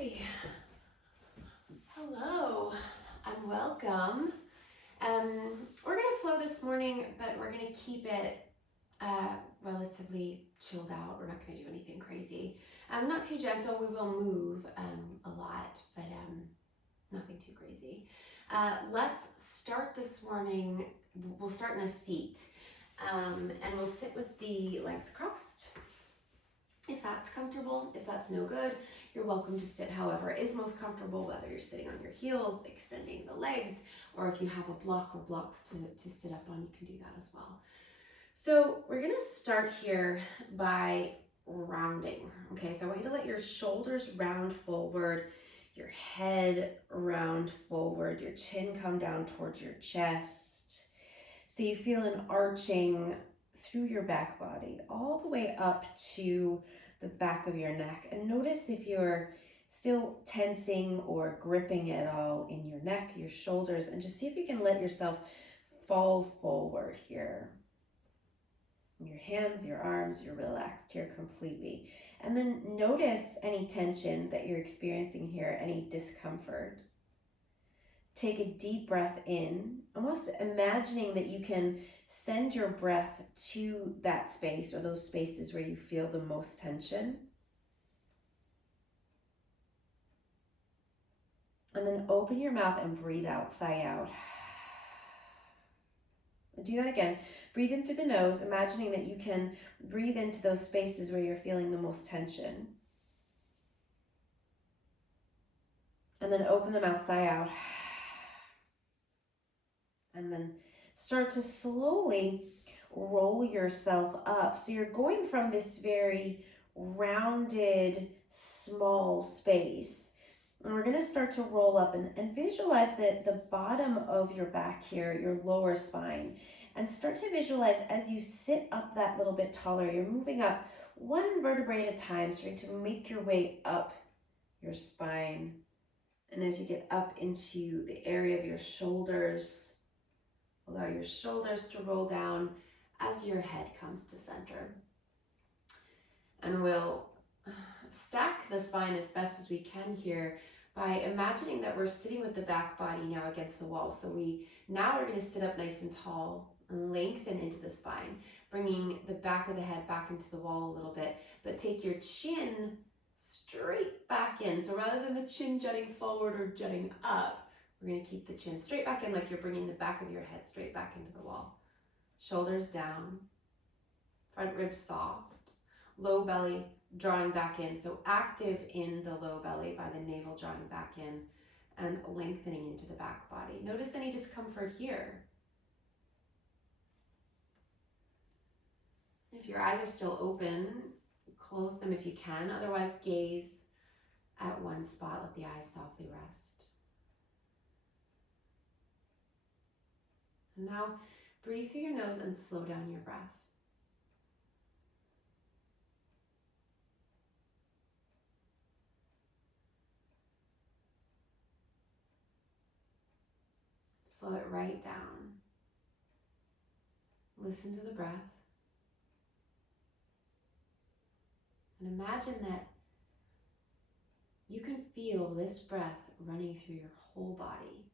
Hi, hello, and welcome. We're gonna flow this morning, but we're gonna keep it relatively chilled out. We're not gonna do anything crazy. Not too gentle. We will move a lot, but nothing too crazy. Let's start this morning. We'll start in a seat, and we'll sit with the legs crossed. If that's comfortable, if that's no good, you're welcome to sit however is most comfortable, whether you're sitting on your heels, extending the legs, or if you have a block or blocks to sit up on, you can do that as well. So we're gonna start here by rounding. Okay, so I want you to let your shoulders round forward, your head round forward, your chin come down towards your chest. So you feel an arching through your back body, all the way up to the back of your neck. And notice if you're still tensing or gripping at all in your neck, your shoulders, and just see if you can let yourself fall forward here. Your hands, your arms, you're relaxed here completely. And then notice any tension that you're experiencing here, any discomfort. Take a deep breath in, almost imagining that you can send your breath to that space or those spaces where you feel the most tension. And then open your mouth and breathe out, sigh out. Do that again. Breathe in through the nose, imagining that you can breathe into those spaces where you're feeling the most tension. And then open the mouth, sigh out. And then start to slowly roll yourself up. So you're going from this very rounded, small space. And we're going to start to roll up and visualize the bottom of your back here, your lower spine. And start to visualize as you sit up that little bit taller, you're moving up one vertebrae at a time, starting to make your way up your spine. And as you get up into the area of your shoulders, allow your shoulders to roll down as your head comes to center. And we'll stack the spine as best as we can here by imagining that we're sitting with the back body now against the wall. So we now are going to sit up nice and tall and lengthen into the spine, bringing the back of the head back into the wall a little bit, but take your chin straight back in. So rather than the chin jutting forward or jutting up, we're going to keep the chin straight back in, like you're bringing the back of your head straight back into the wall. Shoulders down, front ribs soft, low belly drawing back in. So active in the low belly by the navel drawing back in and lengthening into the back body. Notice any discomfort here. If your eyes are still open, close them if you can. Otherwise, gaze at one spot. Let the eyes softly rest. And now breathe through your nose and slow down your breath. Slow it right down. Listen to the breath. And imagine that you can feel this breath running through your whole body.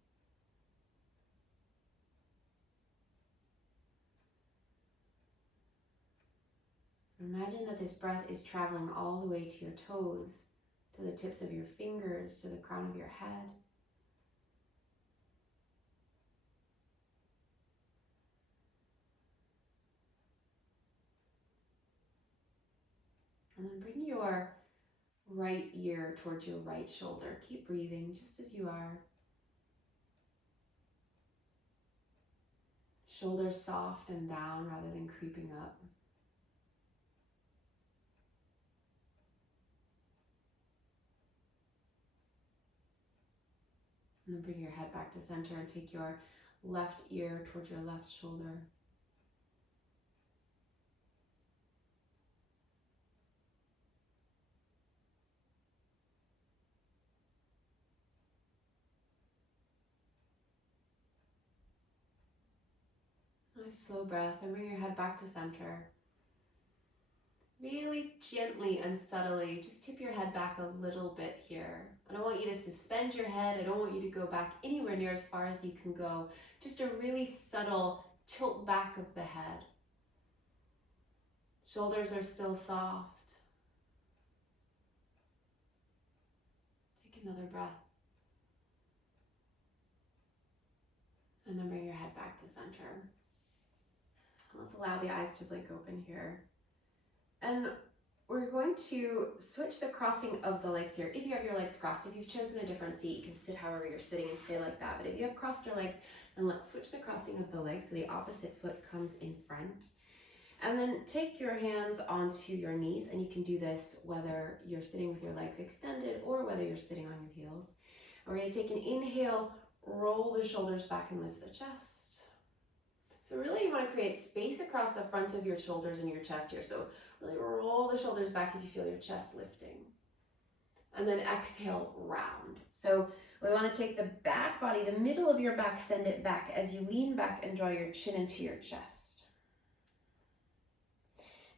Imagine that this breath is traveling all the way to your toes, to the tips of your fingers, to the crown of your head. And then bring your right ear towards your right shoulder. Keep breathing just as you are. Shoulders soft and down rather than creeping up. And then bring your head back to center and take your left ear towards your left shoulder. Nice slow breath, and bring your head back to center. Really gently and subtly, just tip your head back a little bit here. I don't want you to suspend your head. I don't want you to go back anywhere near as far as you can go. Just a really subtle tilt back of the head. Shoulders are still soft. Take another breath. And then bring your head back to center. Let's allow the eyes to blink open here. And we're going to switch the crossing of the legs here. If you have your legs crossed, if you've chosen a different seat, you can sit however you're sitting and stay like that. But if you have crossed your legs, then let's switch the crossing of the legs so the opposite foot comes in front. And then take your hands onto your knees, and you can do this whether you're sitting with your legs extended or whether you're sitting on your heels. And we're going to take an inhale, roll the shoulders back and lift the chest. So really you want to create space across the front of your shoulders and your chest here. So really roll the shoulders back as you feel your chest lifting. And then exhale, round. So we want to take the back body, the middle of your back, send it back as you lean back and draw your chin into your chest.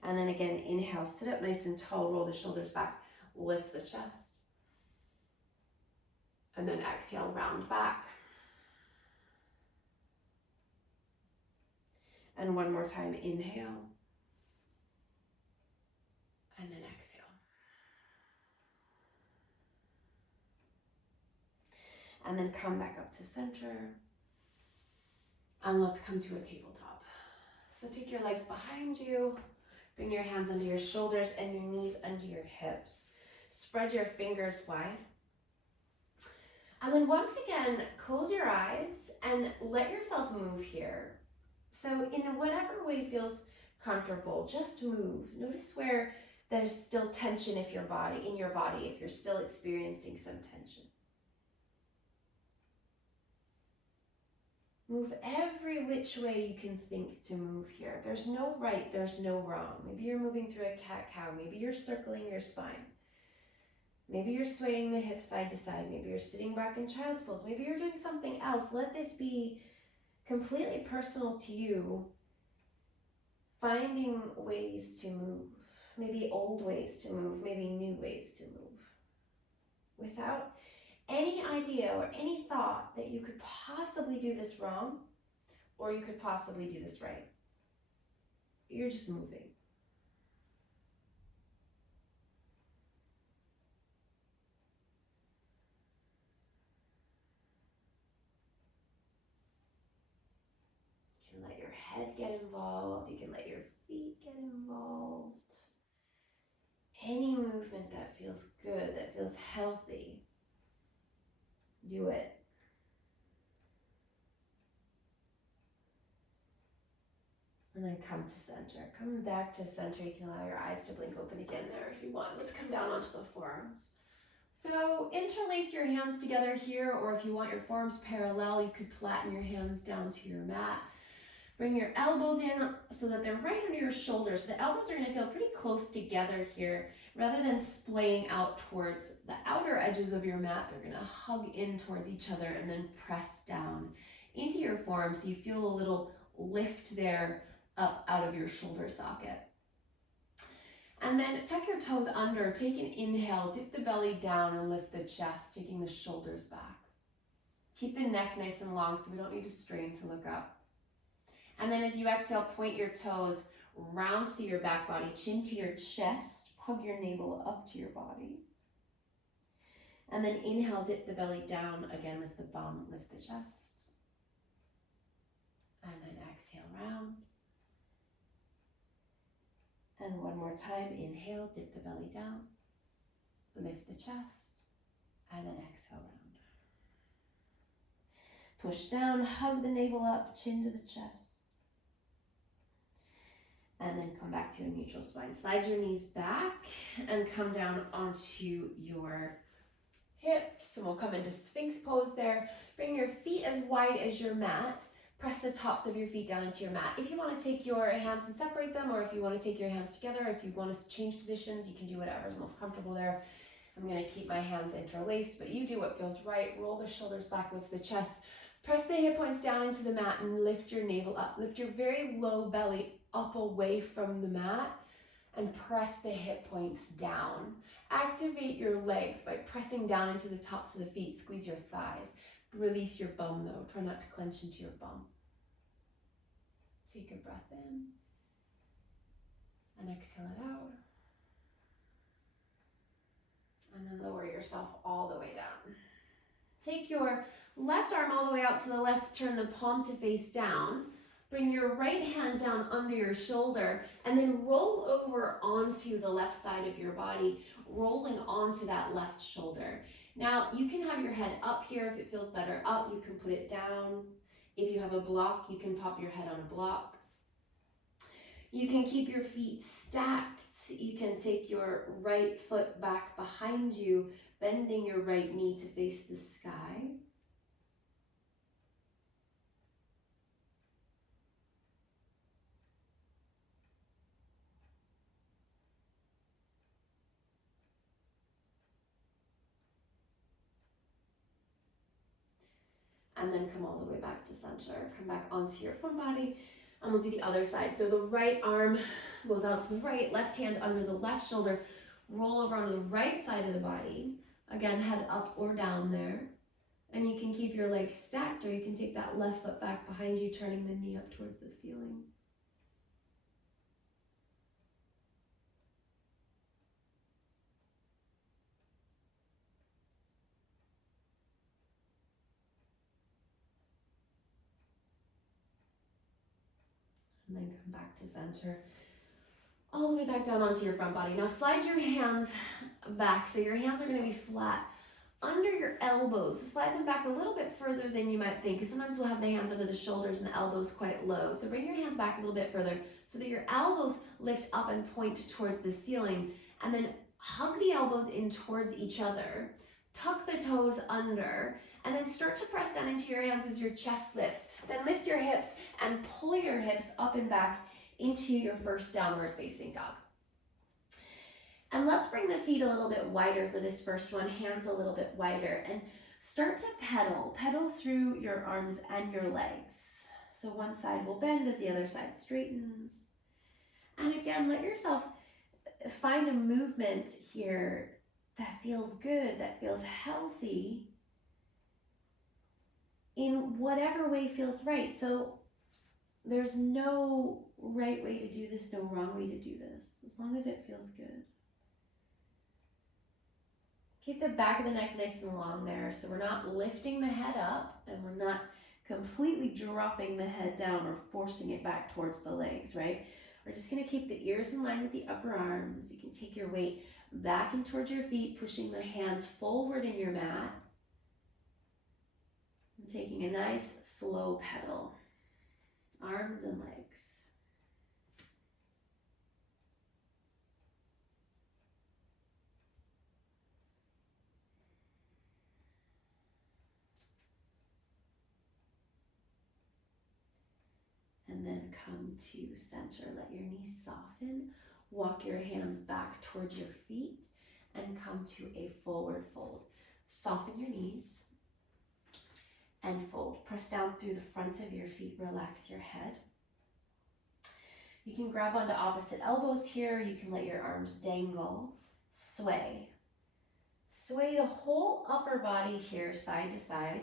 And then again, inhale, sit up nice and tall, roll the shoulders back, lift the chest. And then exhale, round back. And one more time, inhale. And then exhale. And then come back up to center. And let's come to a tabletop. So take your legs behind you. Bring your hands under your shoulders and your knees under your hips. Spread your fingers wide. And then once again, close your eyes and let yourself move here. So in whatever way feels comfortable, just move. Notice where there's still tension in your body, if you're still experiencing some tension. Move every which way you can think to move here. There's no right, there's no wrong. Maybe you're moving through a cat-cow. Maybe you're circling your spine. Maybe you're swaying the hips side to side. Maybe you're sitting back in child's pose. Maybe you're doing something else. Let this be completely personal to you. Finding ways to move. Maybe old ways to move. Maybe new ways to move. Without any idea or any thought that you could possibly do this wrong or you could possibly do this right. You're just moving. You can let your head get involved. You can let your feet get involved. Any movement that feels good, that feels healthy, do it. And then come to center. Come back to center. You can allow your eyes to blink open again there if you want. Let's come down onto the forearms. So interlace your hands together here, or if you want your forearms parallel, you could flatten your hands down to your mat. Bring your elbows in so that they're right under your shoulders. The elbows are going to feel pretty close together here. Rather than splaying out towards the outer edges of your mat, they're going to hug in towards each other and then press down into your forearms so you feel a little lift there up out of your shoulder socket. And then tuck your toes under, take an inhale, dip the belly down and lift the chest, taking the shoulders back. Keep the neck nice and long so we don't need to strain to look up. And then as you exhale, point your toes round to your back body, chin to your chest, hug your navel up to your body. And then inhale, dip the belly down, again lift the bum, lift the chest. And then exhale, round. And one more time, inhale, dip the belly down, lift the chest, and then exhale, round. Push down, hug the navel up, chin to the chest. And then come back to a neutral spine. Slide your knees back and come down onto your hips. And we'll come into Sphinx pose there. Bring your feet as wide as your mat. Press the tops of your feet down into your mat. If you want to take your hands and separate them, or if you want to take your hands together, if you want to change positions, you can do whatever's most comfortable there. I'm going to keep my hands interlaced, but you do what feels right. Roll the shoulders back, lift the chest. Press the hip points down into the mat and lift your navel up. Lift your very low belly up away from the mat and press the hip points down. Activate your legs by pressing down into the tops of the feet. Squeeze your thighs. Release your bum though. Try not to clench into your bum. Take a breath in and exhale it out. And then lower yourself all the way down. Take your left arm all the way out to the left. Turn the palm to face down. Bring your right hand down under your shoulder and then roll over onto the left side of your body, rolling onto that left shoulder. Now, you can have your head up here if it feels better up. You can put it down. If you have a block, you can pop your head on a block. You can keep your feet stacked. You can take your right foot back behind you, bending your right knee to face the sky. And then come all the way back to center. Come back onto your front body, and we'll do the other side. So the right arm goes out to the right, left hand under the left shoulder, roll over onto the right side of the body. Again, head up or down there. And you can keep your legs stacked, or you can take that left foot back behind you, turning the knee up towards the ceiling. And then come back to center. All the way back down onto your front body. Now slide your hands back. So your hands are going to be flat under your elbows. So slide them back a little bit further than you might think, because sometimes we'll have the hands under the shoulders and the elbows quite low. So bring your hands back a little bit further so that your elbows lift up and point towards the ceiling. And then hug the elbows in towards each other. Tuck the toes under. And then start to press down into your hands as your chest lifts. Then lift your hips and pull your hips up and back into your first downward facing dog. And let's bring the feet a little bit wider for this first one, hands a little bit wider, and start to pedal through your arms and your legs. So one side will bend as the other side straightens. And again, let yourself find a movement here that feels good, that feels healthy, in whatever way feels right. So there's no right way to do this, no wrong way to do this, as long as it feels good. Keep the back of the neck nice and long there, so we're not lifting the head up and we're not completely dropping the head down or forcing it back towards the legs, right? We're just gonna keep the ears in line with the upper arms. You can take your weight back and towards your feet, pushing the hands forward in your mat. And taking a nice slow pedal, arms and legs. And then come to center. Let your knees soften. Walk your hands back towards your feet and come to a forward fold. Soften your knees and fold. Press down through the fronts of your feet. Relax your head. You can grab onto opposite elbows here. You can let your arms dangle. Sway. Sway the whole upper body here, side to side.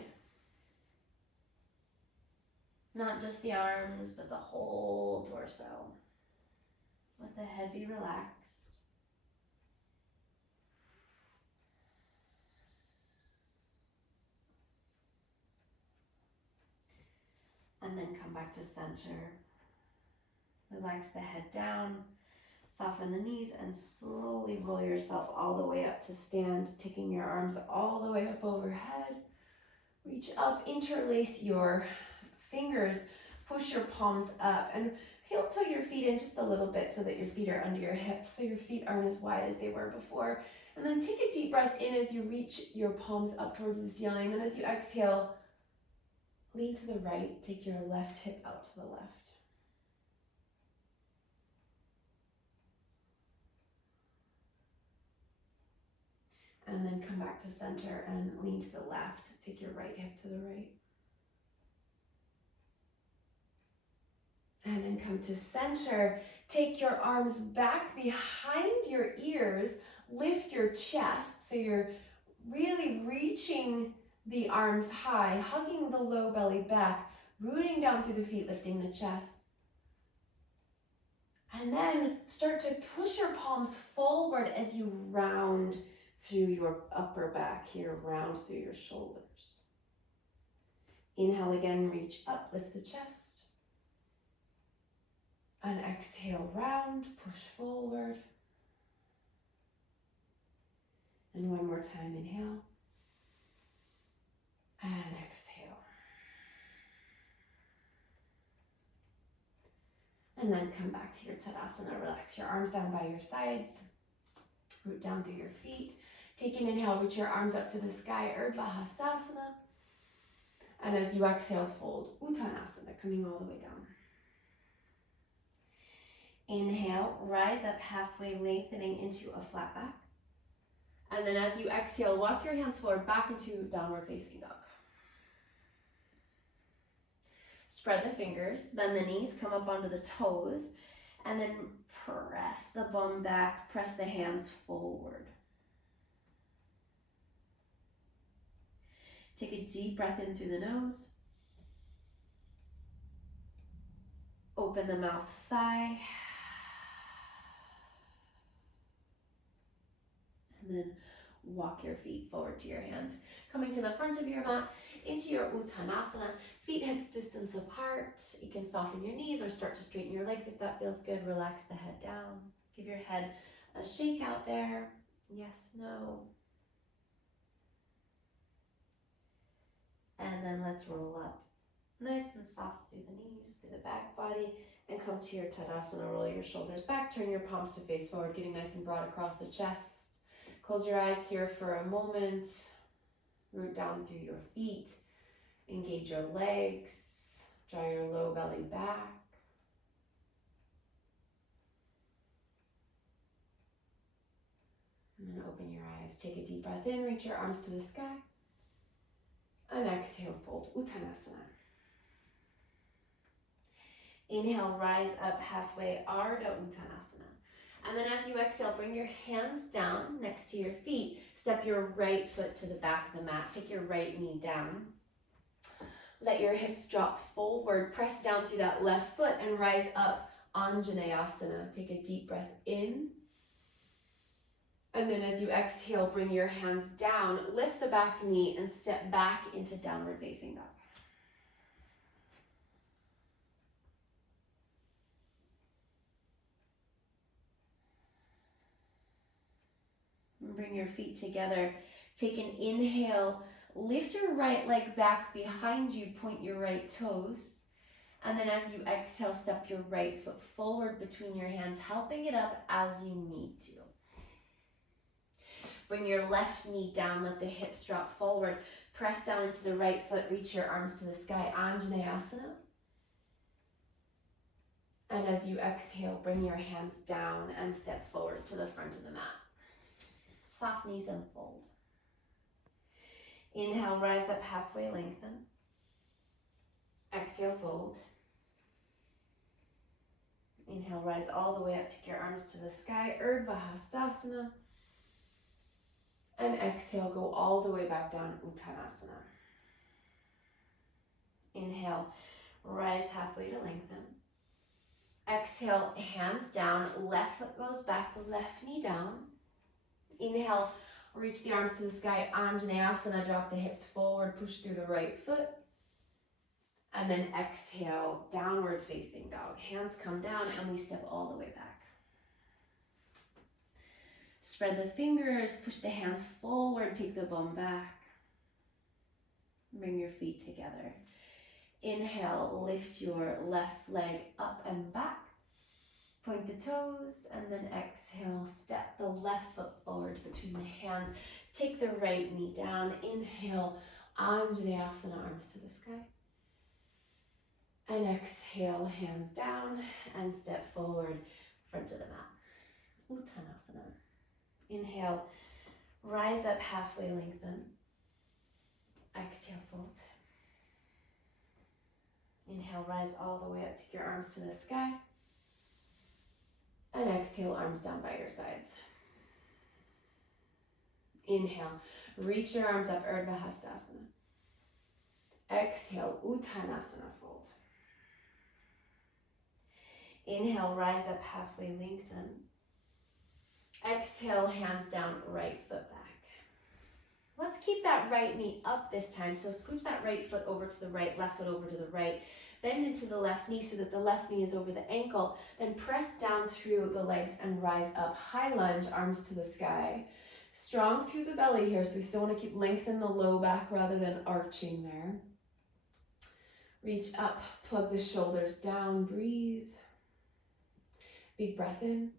Not just the arms, but the whole torso. Let the head be relaxed. And then come back to center. Relax the head down, soften the knees, and slowly roll yourself all the way up to stand, taking your arms all the way up overhead. Reach up, interlace your fingers, push your palms up, and heel toe your feet in just a little bit so that your feet are under your hips, so your feet aren't as wide as they were before. And then take a deep breath in as you reach your palms up towards the ceiling. Then as you exhale, lean to the right, take your left hip out to the left. And then come back to center and lean to the left. Take your right hip to the right. And then come to center. Take your arms back behind your ears. Lift your chest. So you're really reaching the arms high, hugging the low belly back, rooting down through the feet, lifting the chest. And then start to push your palms forward as you round through your upper back here, round through your shoulders. Inhale again, reach up, lift the chest. And exhale, round, push forward. And one more time, inhale. And exhale. And then come back to your Tadasana. Relax your arms down by your sides. Root down through your feet. Take an inhale, reach your arms up to the sky, Urdhva Hastasana. And as you exhale, fold Uttanasana, coming all the way down. Inhale, rise up halfway, lengthening into a flat back. And then as you exhale, walk your hands forward back into downward facing dog. Spread the fingers, bend the knees, come up onto the toes, and then press the bum back, press the hands forward. Take a deep breath in through the nose. Open the mouth, sigh. And then walk your feet forward to your hands. Coming to the front of your mat, into your Uttanasana, feet hips distance apart. You can soften your knees or start to straighten your legs if that feels good. Relax the head down. Give your head a shake out there. Yes, no. And then let's roll up. Nice and soft through the knees, through the back body, and come to your Tadasana. Roll your shoulders back, turn your palms to face forward, getting nice and broad across the chest. Close your eyes here for a moment. Root down through your feet. Engage your legs. Draw your low belly back. And then open your eyes. Take a deep breath in, reach your arms to the sky. And exhale, fold Uttanasana. Inhale, rise up halfway, Ardha Uttanasana. And then as you exhale, bring your hands down next to your feet. Step your right foot to the back of the mat. Take your right knee down. Let your hips drop forward. Press down through that left foot and rise up, Anjaneyasana. Take a deep breath in. And then as you exhale, bring your hands down, lift the back knee, and step back into downward facing dog. And bring your feet together. Take an inhale, lift your right leg back behind you, point your right toes. And then as you exhale, step your right foot forward between your hands, helping it up as you need to. Bring your left knee down, let the hips drop forward. Press down into the right foot, reach your arms to the sky, Anjaneyasana. And as you exhale, bring your hands down and step forward to the front of the mat. Soft knees and fold. Inhale, rise up halfway, lengthen. Exhale, fold. Inhale, rise all the way up, take your arms to the sky, Urdhva Hastasana. And exhale, go all the way back down, Uttanasana. Inhale, rise halfway to lengthen. Exhale, hands down, left foot goes back, left knee down. Inhale, reach the arms to the sky, Anjaneyasana, drop the hips forward, push through the right foot. And then exhale, downward facing dog. Hands come down and we step all the way back. Spread the fingers, push the hands forward, take the bum back. Bring your feet together. Inhale, lift your left leg up and back. Point the toes, and then exhale, step the left foot forward between the hands. Take the right knee down. Inhale, Anjaneyasana, arms to the sky. And exhale, hands down, and step forward, front of the mat. Uttanasana. Inhale, rise up halfway, lengthen. Exhale, fold. Inhale, rise all the way up, take your arms to the sky. And exhale, arms down by your sides. Inhale, reach your arms up, Urdhva Hastasana. Exhale, Uttanasana, fold. Inhale, rise up halfway, lengthen. Exhale, hands down, right foot back. Let's keep that right knee up this time. So scooch that right foot over to the right, left foot over to the right. Bend into the left knee so that the left knee is over the ankle. Then press down through the legs and rise up. High lunge, arms to the sky. Strong through the belly here, so we still want to keep lengthening the low back rather than arching there. Reach up, plug the shoulders down, breathe. Big breath in.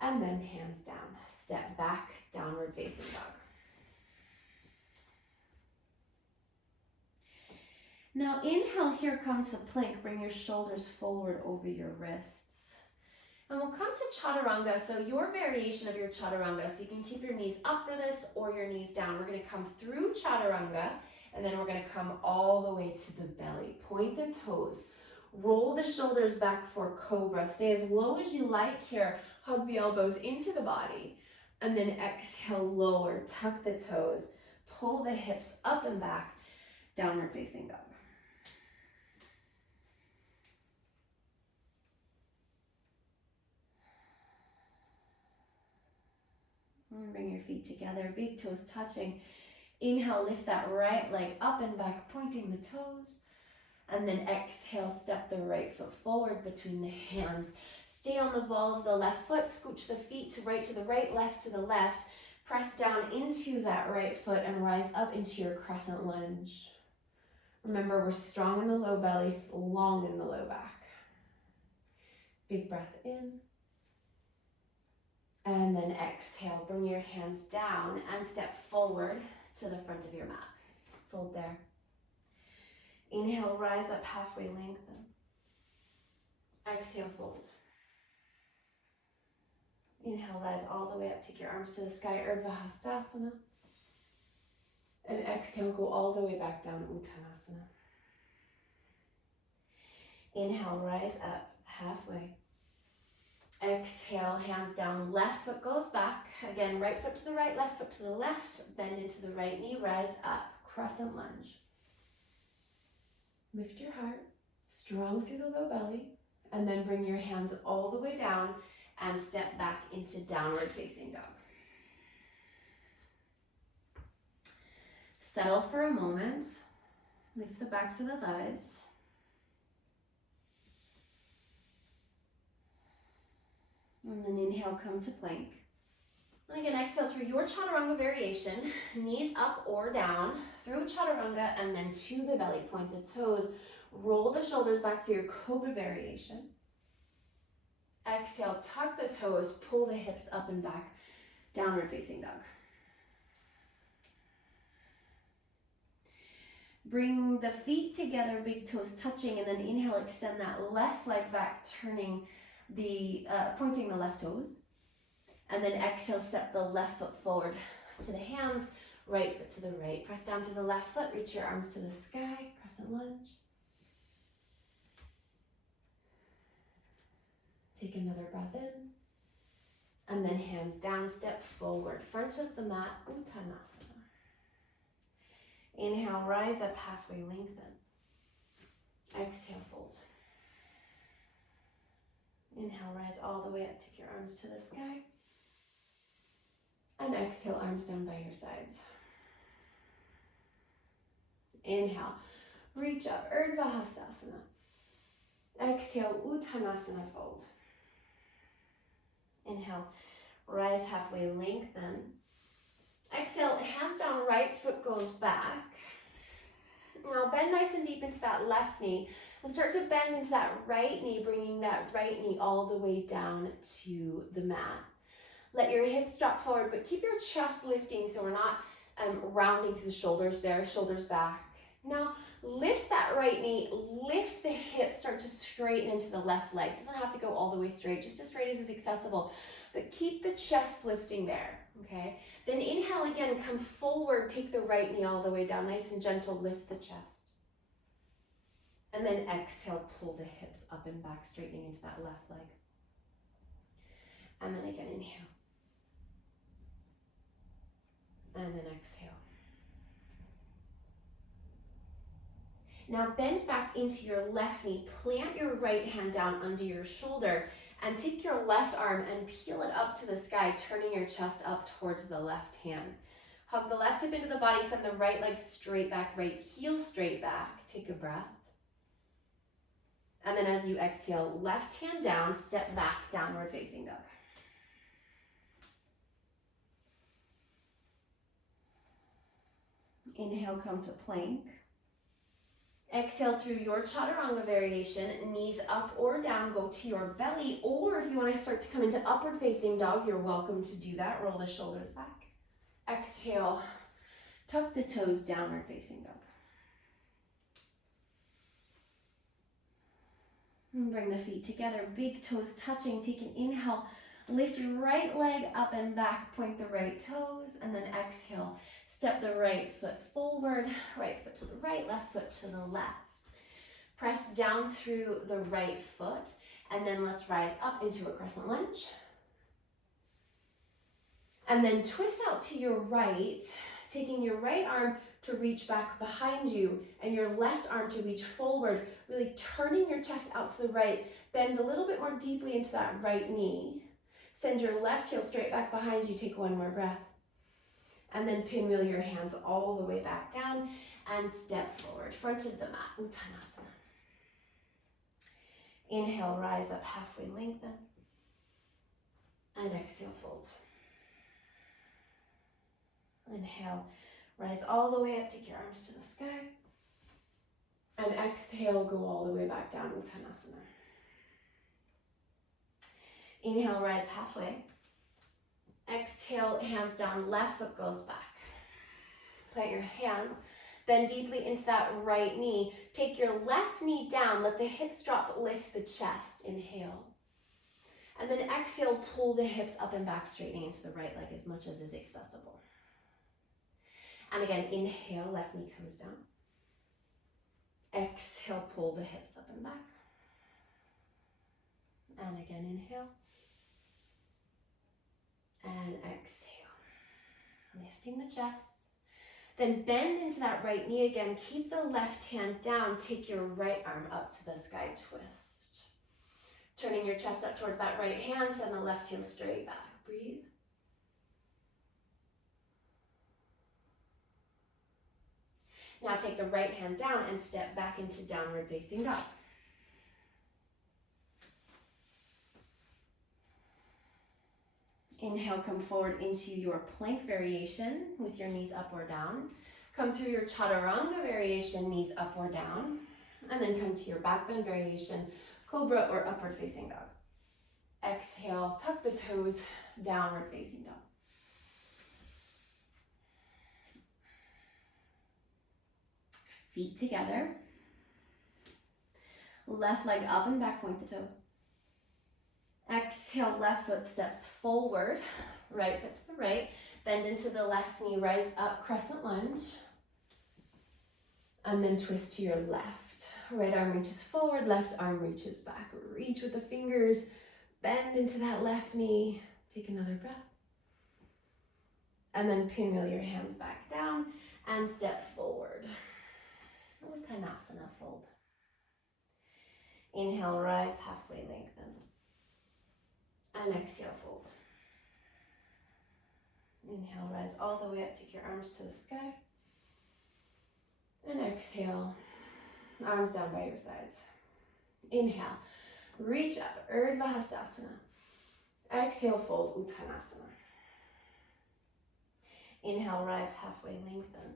And then hands down. Step back, downward facing dog. Now inhale, here come to plank. Bring your shoulders forward over your wrists. And we'll come to chaturanga. So your variation of your chaturanga. So you can keep your knees up for this or your knees down. We're going to come through chaturanga and then we're going to come all the way to the belly. Point the toes. Roll the shoulders back for cobra. Stay as low as you like here. Hug the elbows into the body. And then exhale, lower. Tuck the toes. Pull the hips up and back. Downward facing dog. And bring your feet together. Big toes touching. Inhale, lift that right leg up and back, pointing the toes. And then exhale, step the right foot forward between the hands. Stay on the ball of the left foot. Scooch the feet to the right, left to the left. Press down into that right foot and rise up into your crescent lunge. Remember, we're strong in the low belly, long in the low back. Big breath in. And then exhale, bring your hands down and step forward to the front of your mat. Fold there. Inhale, rise up halfway, lengthen. Exhale, fold. Inhale, rise all the way up, take your arms to the sky, Urdhva Hastasana. And exhale, go all the way back down, Uttanasana. Inhale, rise up halfway. Exhale, hands down, left foot goes back. Again, right foot to the right, left foot to the left. Bend into the right knee, rise up, crescent lunge. Lift your heart, strong through the low belly, and then bring your hands all the way down and step back into downward facing dog. Settle for a moment. Lift the backs of the thighs. And then inhale, come to plank. And again, exhale through your chaturanga variation, knees up or down, through chaturanga and then to the belly. Point the toes, roll the shoulders back for your cobra variation. Exhale, tuck the toes, pull the hips up and back, downward facing dog. Bring the feet together, big toes touching, and then inhale, extend that left leg back, turning pointing the left toes. And then exhale, step the left foot forward to the hands, right foot to the right. Press down through the left foot, reach your arms to the sky, crescent lunge. Take another breath in. And then hands down, step forward, front of the mat, Uttanasana. Inhale, rise up halfway, lengthen. Exhale, fold. Inhale, rise all the way up, take your arms to the sky. And exhale, arms down by your sides. Inhale, reach up, Urdhva Hastasana. Exhale, Uttanasana, fold. Inhale, rise halfway, lengthen. Exhale, hands down, right foot goes back. Now bend nice and deep into that left knee and start to bend into that right knee, bringing that right knee all the way down to the mat. Let your hips drop forward, but keep your chest lifting so we're not rounding through the shoulders there, shoulders back. Now lift that right knee, lift the hips, start to straighten into the left leg. Doesn't have to go all the way straight, just as straight as is accessible, but keep the chest lifting there, okay? Then inhale again, come forward, take the right knee all the way down, nice and gentle, lift the chest. And then exhale, pull the hips up and back, straightening into that left leg. And then again, inhale. And then exhale. Now bend back into your left knee, plant your right hand down under your shoulder, and take your left arm and peel it up to the sky, turning your chest up towards the left hand. Hug the left hip into the body, send the right leg straight back, right heel straight back. Take a breath. And then as you exhale, left hand down, step back, downward facing dog. Inhale, come to plank. Exhale through your chaturanga variation, knees up or down, go to your belly, or if you want to start to come into upward facing dog, you're welcome to do that. Roll the shoulders back. Exhale, tuck the toes, downward facing dog. And bring the feet together, big toes touching. Take an inhale, lift your right leg up and back, point the right toes, and then exhale. Step the right foot forward, right foot to the right, left foot to the left. Press down through the right foot, and then let's rise up into a crescent lunge. And then twist out to your right, taking your right arm to reach back behind you and your left arm to reach forward, really turning your chest out to the right. Bend a little bit more deeply into that right knee. Send your left heel straight back behind you. Take one more breath. And then pinwheel your hands all the way back down and step forward, front of the mat, Uttanasana. Inhale, rise up, halfway lengthen. And exhale, fold. Inhale, rise all the way up, take your arms to the sky. And exhale, go all the way back down, Uttanasana. Inhale, rise halfway. Exhale, hands down, left foot goes back. Plant your hands, bend deeply into that right knee. Take your left knee down, let the hips drop, lift the chest. Inhale. And then exhale, pull the hips up and back, straightening into the right leg as much as is accessible. And again, inhale, left knee comes down. Exhale, pull the hips up and back. And again, inhale. And exhale, lifting the chest. Then bend into that right knee again. Keep the left hand down. Take your right arm up to the sky, twist. Turning your chest up towards that right hand, send the left heel straight back. Breathe. Now take the right hand down and step back into downward facing dog. Inhale, come forward into your plank variation with your knees up or down. Come through your chaturanga variation, knees up or down. And then come to your back bend variation, cobra or upward facing dog. Exhale, tuck the toes, downward facing dog. Feet together. Left leg up and back, point the toes. Exhale, left foot steps forward, right foot to the right, bend into the left knee, rise up, crescent lunge, and then twist to your left. Right arm reaches forward, left arm reaches back. Reach with the fingers, bend into that left knee, take another breath, and then pinwheel your hands back down and step forward. Uttanasana, fold. Inhale, rise, halfway lengthen. And exhale, fold. Inhale, rise all the way up, take your arms to the sky. And exhale, arms down by your sides. Inhale, reach up, Urdhva Hastasana. Exhale, fold, Uttanasana. Inhale, rise, halfway lengthen.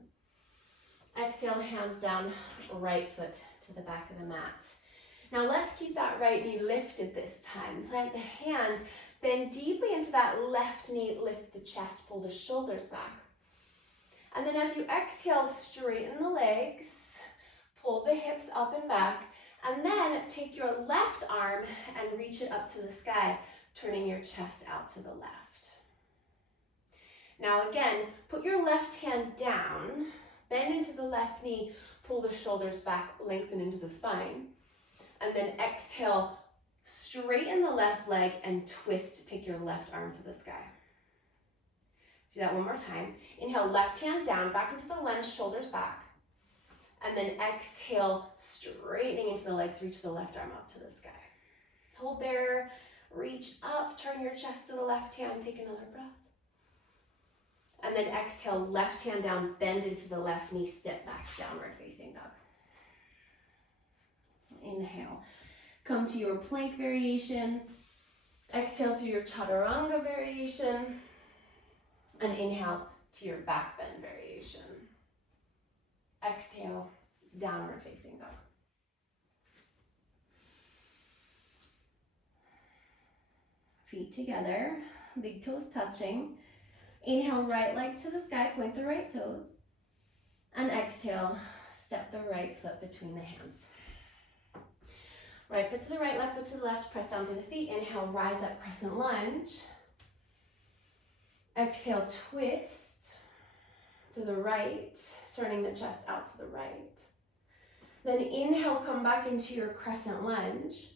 Exhale, hands down, right foot to the back of the mat. Now let's keep that right knee lifted this time. Plant the hands, bend deeply into that left knee, lift the chest, pull the shoulders back. And then as you exhale, straighten the legs, pull the hips up and back, and then take your left arm and reach it up to the sky, turning your chest out to the left. Now again, put your left hand down, bend into the left knee, pull the shoulders back, lengthen into the spine. And then exhale, straighten the left leg and twist, take your left arm to the sky. Do that one more time. Inhale, left hand down, back into the lunge, shoulders back. And then exhale, straightening into the legs, reach the left arm up to the sky. Hold there, reach up, turn your chest to the left hand, take another breath. And then exhale, left hand down, bend into the left knee, step back, downward facing dog. Inhale, come to your plank variation. Exhale through your chaturanga variation. And inhale to your back bend variation. Exhale, downward facing dog. Feet together, big toes touching. Inhale, right leg to the sky, point the right toes. And exhale, step the right foot between the hands. Right foot to the right, left foot to the left, press down through the feet. Inhale, rise up, crescent lunge. Exhale, twist to the right, turning the chest out to the right. Then inhale, come back into your crescent lunge.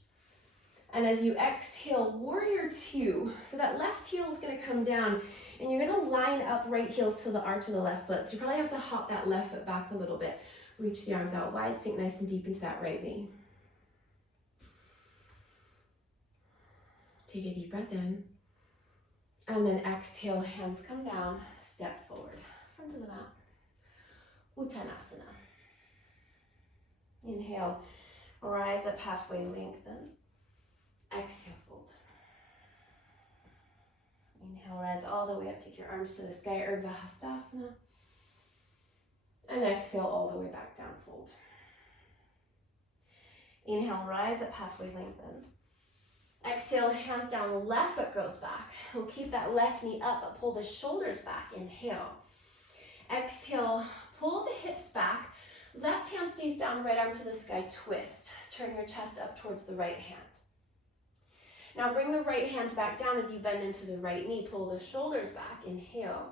And as you exhale, warrior two. So that left heel is gonna come down and you're gonna line up right heel to the arch of the left foot. So you probably have to hop that left foot back a little bit. Reach the arms out wide, sink nice and deep into that right knee. Take a deep breath in. And then exhale, hands come down, step forward, front of the mat. Uttanasana. Inhale, rise up halfway, lengthen. Exhale, fold. Inhale, rise all the way up, take your arms to the sky, Urdhva Hastasana. And exhale, all the way back down, fold. Inhale, rise up halfway, lengthen. Exhale, hands down, left foot goes back. We'll keep that left knee up, but pull the shoulders back. Inhale. Exhale, pull the hips back. Left hand stays down, right arm to the sky, twist. Turn your chest up towards the right hand. Now bring the right hand back down as you bend into the right knee. Pull the shoulders back. Inhale.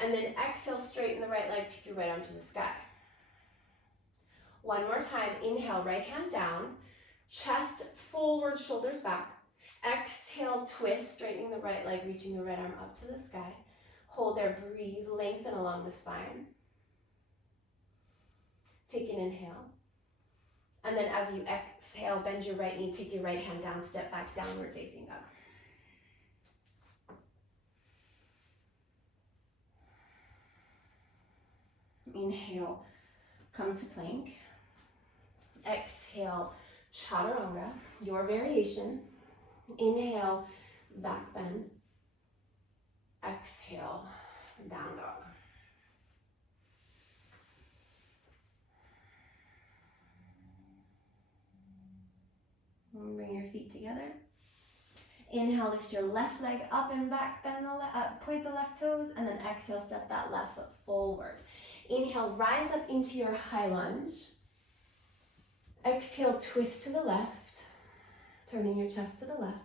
And then exhale, straighten the right leg, take your right arm to the sky. One more time. Inhale, right hand down. Chest forward, shoulders back. Exhale, twist, straightening the right leg, reaching the right arm up to the sky. Hold there, breathe, lengthen along the spine. Take an inhale. And then as you exhale, bend your right knee, take your right hand down, step back, downward facing dog. Inhale, come to plank. Exhale, chaturanga, your variation. Inhale, back bend. Exhale, down dog. And bring your feet together. Inhale, lift your left leg up and back, bend point the left toes, and then exhale, step that left foot forward. Inhale, rise up into your high lunge. Exhale, twist to the left, turning your chest to the left.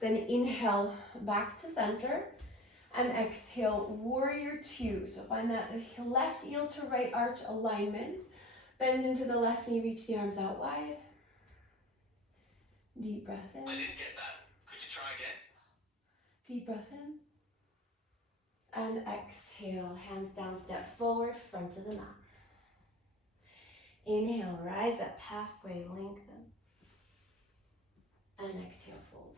Then inhale, back to center, and exhale, warrior two. So find that left heel to right arch alignment. Bend into the left knee, reach the arms out wide. Deep breath in. I didn't get that. Could you try again? Deep breath in. And exhale, hands down, step forward, front of the mat. Inhale, rise up halfway, lengthen. And exhale, fold.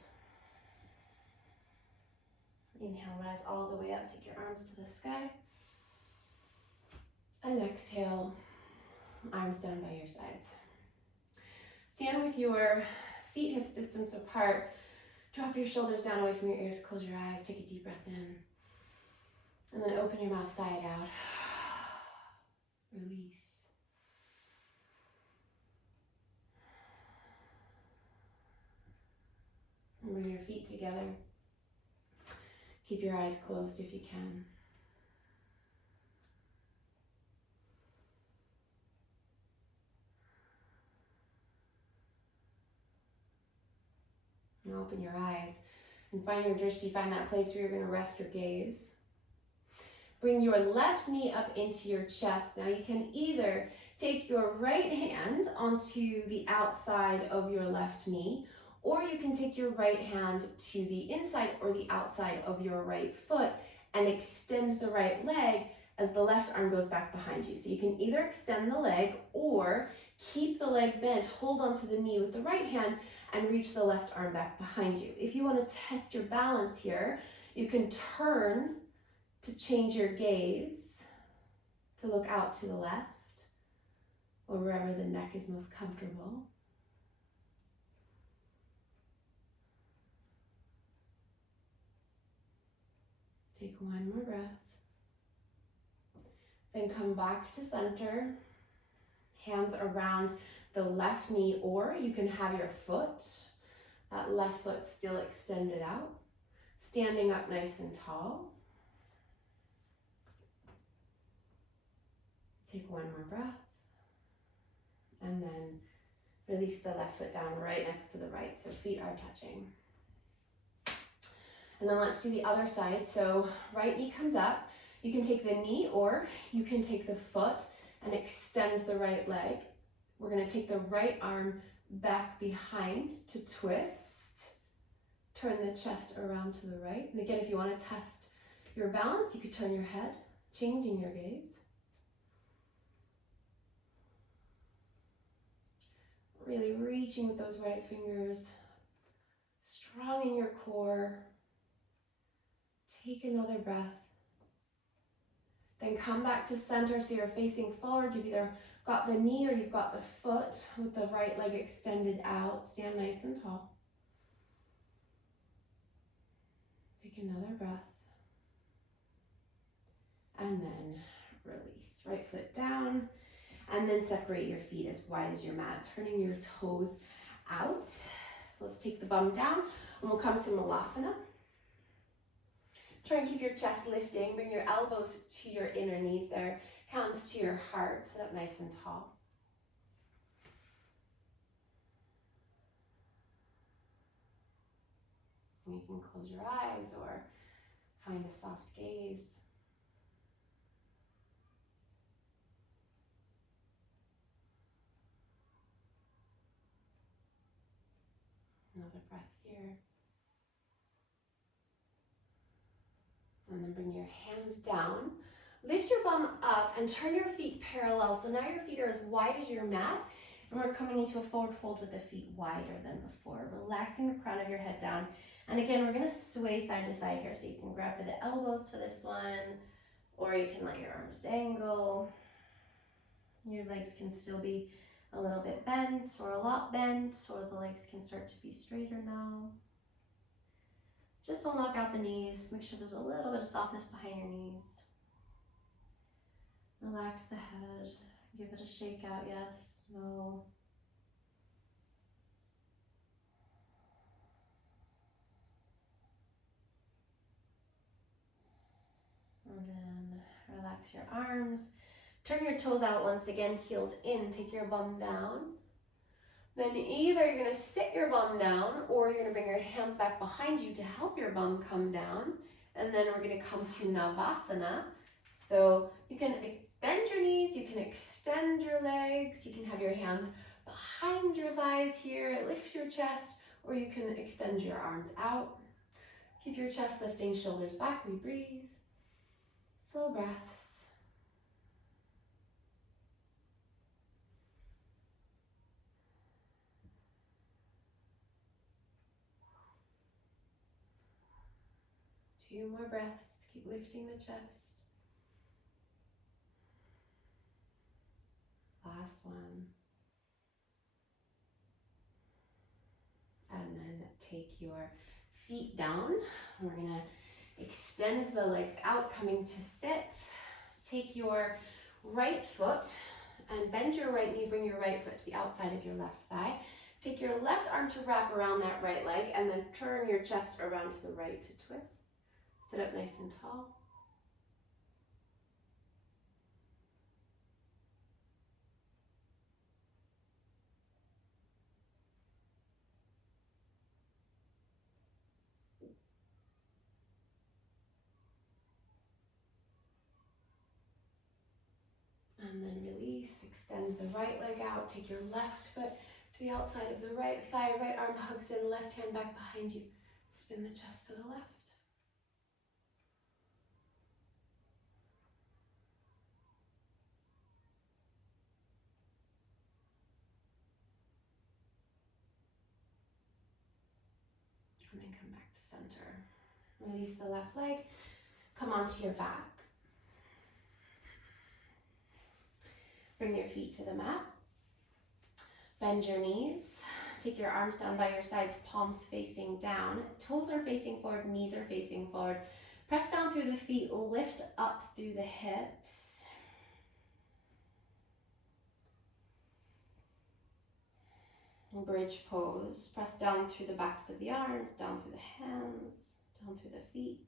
Inhale, rise all the way up, take your arms to the sky. And exhale, arms down by your sides. Stand with your feet hips distance apart. Drop your shoulders down away from your ears, close your eyes, take a deep breath in. And then open your mouth side out. Release. And bring your feet together. Keep your eyes closed if you can. Now open your eyes and find your drishti, find that place where you're going to rest your gaze. Bring your left knee up into your chest. Now you can either take your right hand onto the outside of your left knee, or you can take your right hand to the inside or the outside of your right foot and extend the right leg as the left arm goes back behind you. So you can either extend the leg or keep the leg bent, hold onto the knee with the right hand and reach the left arm back behind you. If you want to test your balance here, you can turn to change your gaze, to look out to the left or wherever the neck is most comfortable. Take one more breath. Then come back to center. Hands around the left knee, or you can have your foot, that left foot still extended out. Standing up nice and tall. Take one more breath. And then release the left foot down right next to the right, so feet are touching. And then let's do the other side. So right knee comes up. You can take the knee or you can take the foot and extend the right leg. We're going to take the right arm back behind to twist. Turn the chest around to the right. And again, if you want to test your balance, you could turn your head, changing your gaze. Really reaching with those right fingers, strong in your core. Take another breath. Then come back to center so you're facing forward. You've either got the knee or you've got the foot with the right leg extended out. Stand nice and tall. Take another breath. And then release. Right foot down. And then separate your feet as wide as your mat, turning your toes out. Let's take the bum down and we'll come to Malasana. Try and keep your chest lifting. Bring your elbows to your inner knees there. Hands to your heart. Sit up nice and tall. You can close your eyes or find a soft gaze. Another breath here. And then bring your hands down. Lift your bum up and turn your feet parallel. So now your feet are as wide as your mat. And we're coming into a forward fold with the feet wider than before. Relaxing the crown of your head down. And again, we're going to sway side to side here. So you can grab for the elbows for this one. Or you can let your arms dangle. Your legs can still be a little bit bent or a lot bent. Or the legs can start to be straighter now. Just don't knock out the knees. Make sure there's a little bit of softness behind your knees. Relax the head. Give it a shake out. Yes, no. And then relax your arms. Turn your toes out once again. Heels in. Take your bum down. Then either you're going to sit your bum down or you're going to bring your hands back behind you to help your bum come down. And then we're going to come to Navasana. So you can bend your knees, you can extend your legs, you can have your hands behind your thighs here, lift your chest, or you can extend your arms out. Keep your chest lifting, shoulders back, we breathe. Slow breaths. Two more breaths. Keep lifting the chest. Last one. And then take your feet down. We're going to extend the legs out, coming to sit. Take your right foot and bend your right knee. Bring your right foot to the outside of your left thigh. Take your left arm to wrap around that right leg and then turn your chest around to the right to twist. Sit up nice and tall. And then release, extend the right leg out, take your left foot to the outside of the right thigh, right arm hugs in, left hand back behind you. Spin the chest to the left. And then come back to center. Release the left leg, come onto your back. Bring your feet to the mat. Bend your knees. Take your arms down by your sides, palms facing down. Toes are facing forward, knees are facing forward. Press down through the feet, lift up through the hips. Bridge pose. Press down through the backs of the arms, down through the hands, down through the feet.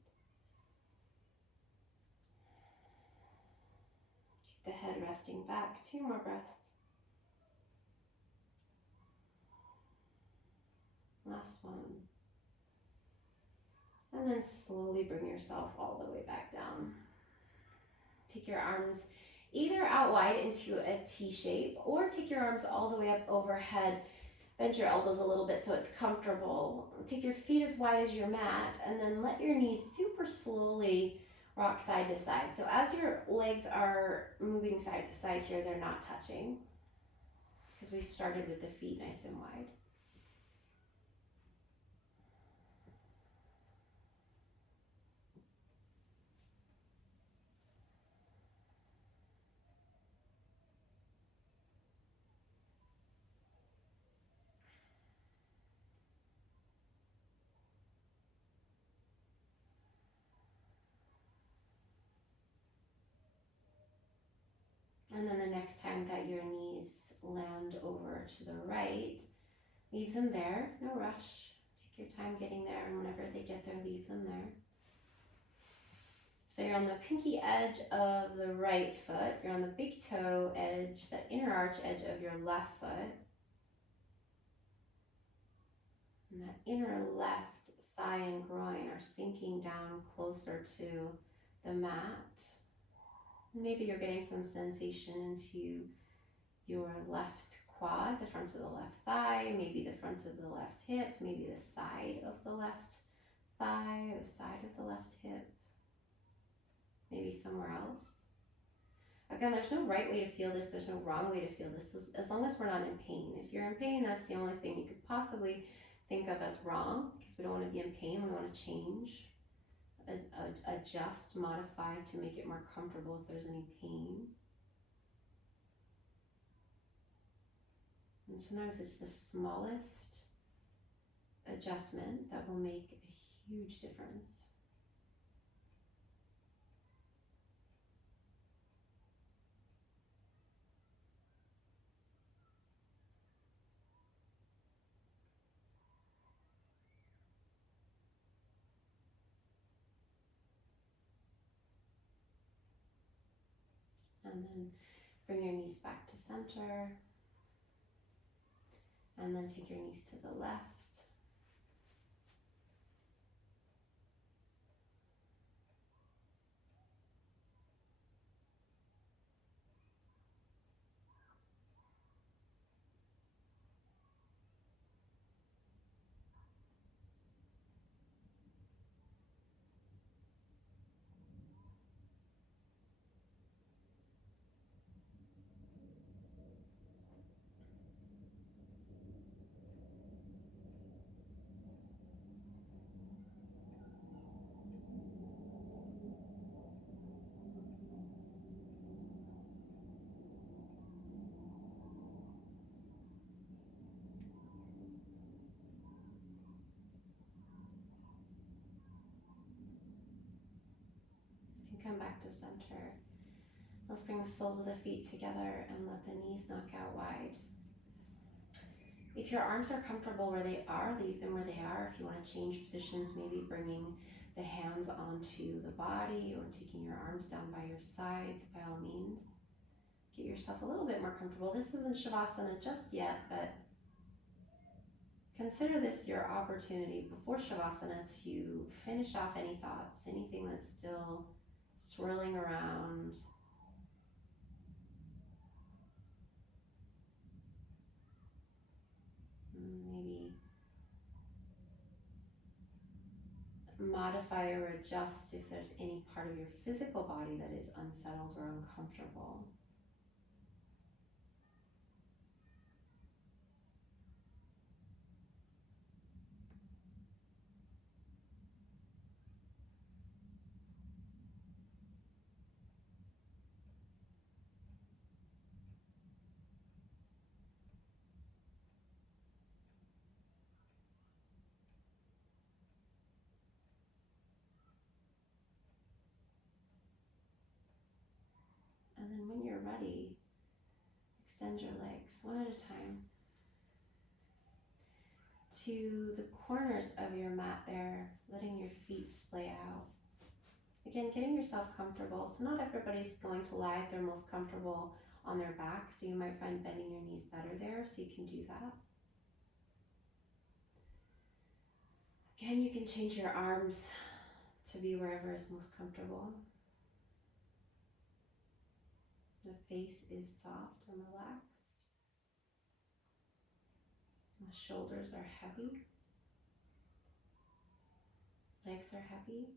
Keep the head resting back. 2 more breaths. Last one. And then slowly bring yourself all the way back down. Take your arms either out wide into a T shape or take your arms all the way up overhead. Bend your elbows a little bit so it's comfortable. Take your feet as wide as your mat and then let your knees super slowly rock side to side. So as your legs are moving side to side here, they're not touching because we've started with the feet nice and wide. And then the next time that your knees land over to the right, leave them there, no rush. Take your time getting there, and whenever they get there, leave them there. So you're on the pinky edge of the right foot, you're on the big toe edge, that inner arch edge of your left foot. And that inner left thigh and groin are sinking down closer to the mat. Maybe you're getting some sensation into your left quad, the front of the left thigh, maybe the front of the left hip, maybe the side of the left thigh, or the side of the left hip, maybe somewhere else. Again, there's no right way to feel this, there's no wrong way to feel this, as long as we're not in pain. If you're in pain, that's the only thing you could possibly think of as wrong, because we don't want to be in pain, we want to change. Adjust, modify to make it more comfortable if there's any pain. And sometimes it's the smallest adjustment that will make a huge difference. And then bring your knees back to center. And then take your knees to the left. Come back to center. Let's bring the soles of the feet together and let the knees knock out wide. If your arms are comfortable where they are, leave them where they are. If you want to change positions, maybe bringing the hands onto the body or taking your arms down by your sides, by all means. Get yourself a little bit more comfortable. This isn't Shavasana just yet, but consider this your opportunity before Shavasana to finish off any thoughts, anything that's still swirling around. modify or adjust if there's any part of your physical body that is unsettled or uncomfortable. And then when you're ready, extend your legs one at a time to the corners of your mat there, letting your feet splay out. Again, getting yourself comfortable. So not everybody's going to lie at their most comfortable on their back, so you might find bending your knees better there, so you can do that. Again, you can change your arms to be wherever is most comfortable. The face is soft and relaxed. The shoulders are heavy. Legs are heavy.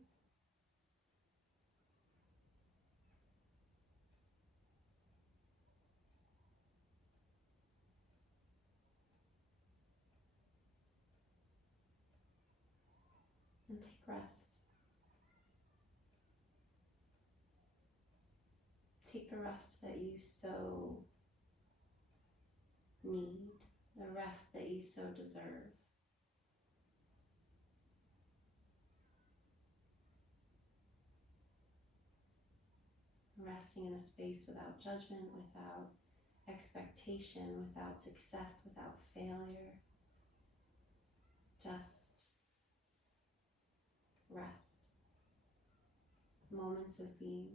And take rest. Take the rest that you so need, the rest that you so deserve. Resting in a space without judgment, without expectation, without success, without failure. Just rest. Moments of being.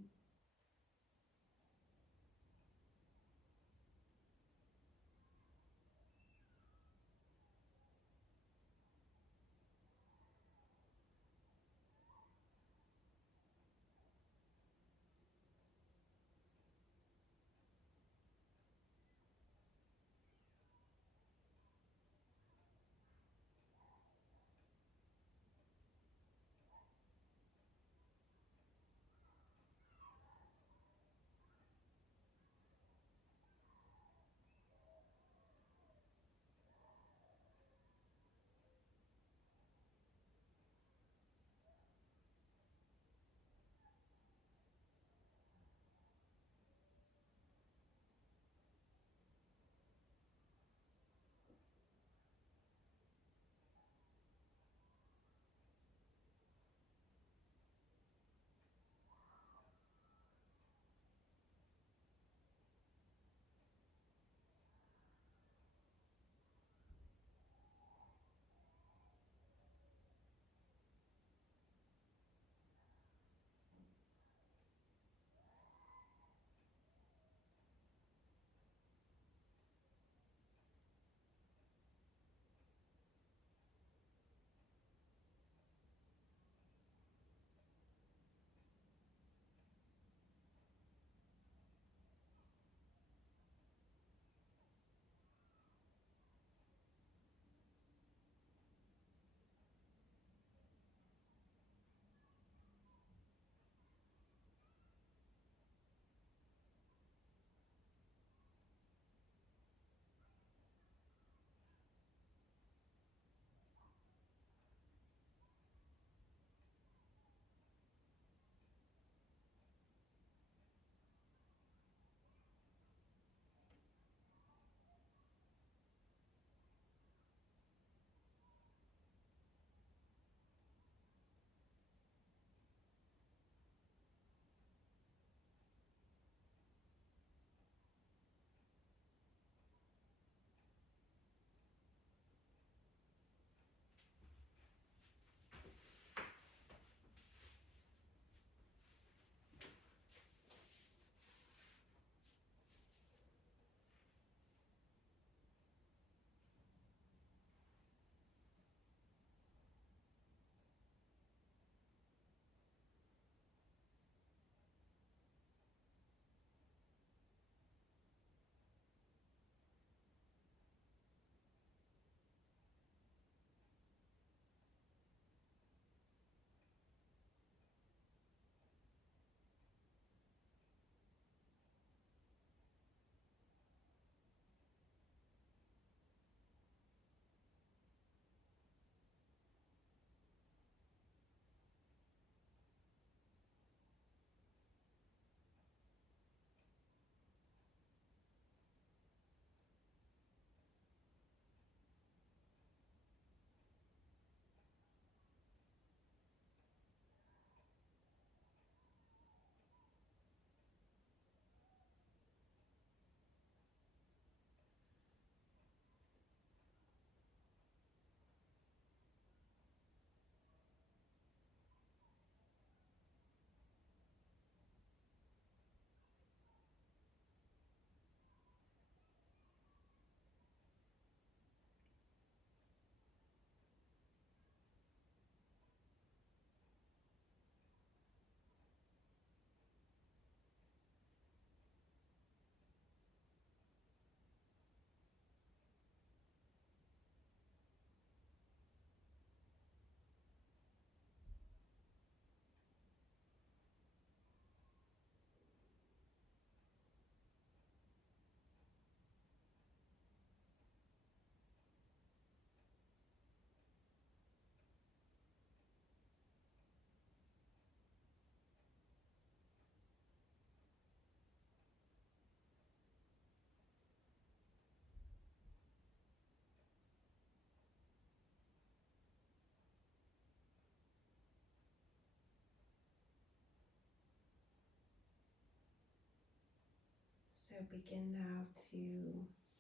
So begin now to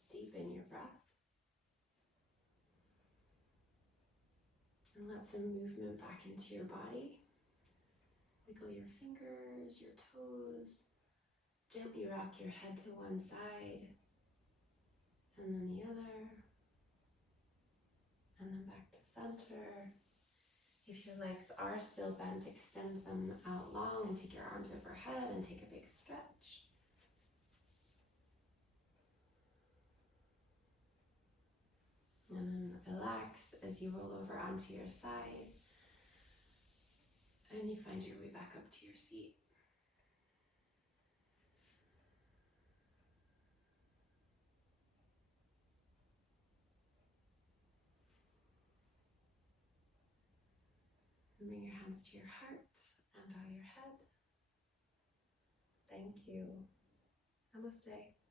deepen your breath. And let some movement back into your body. Wiggle your fingers, your toes. Gently rock your head to one side and then the other. And then back to center. If your legs are still bent, extend them out long and take your arms overhead and take a big stretch. And then relax as you roll over onto your side and you find your way back up to your seat. And bring your hands to your heart and bow your head. Thank you. Namaste.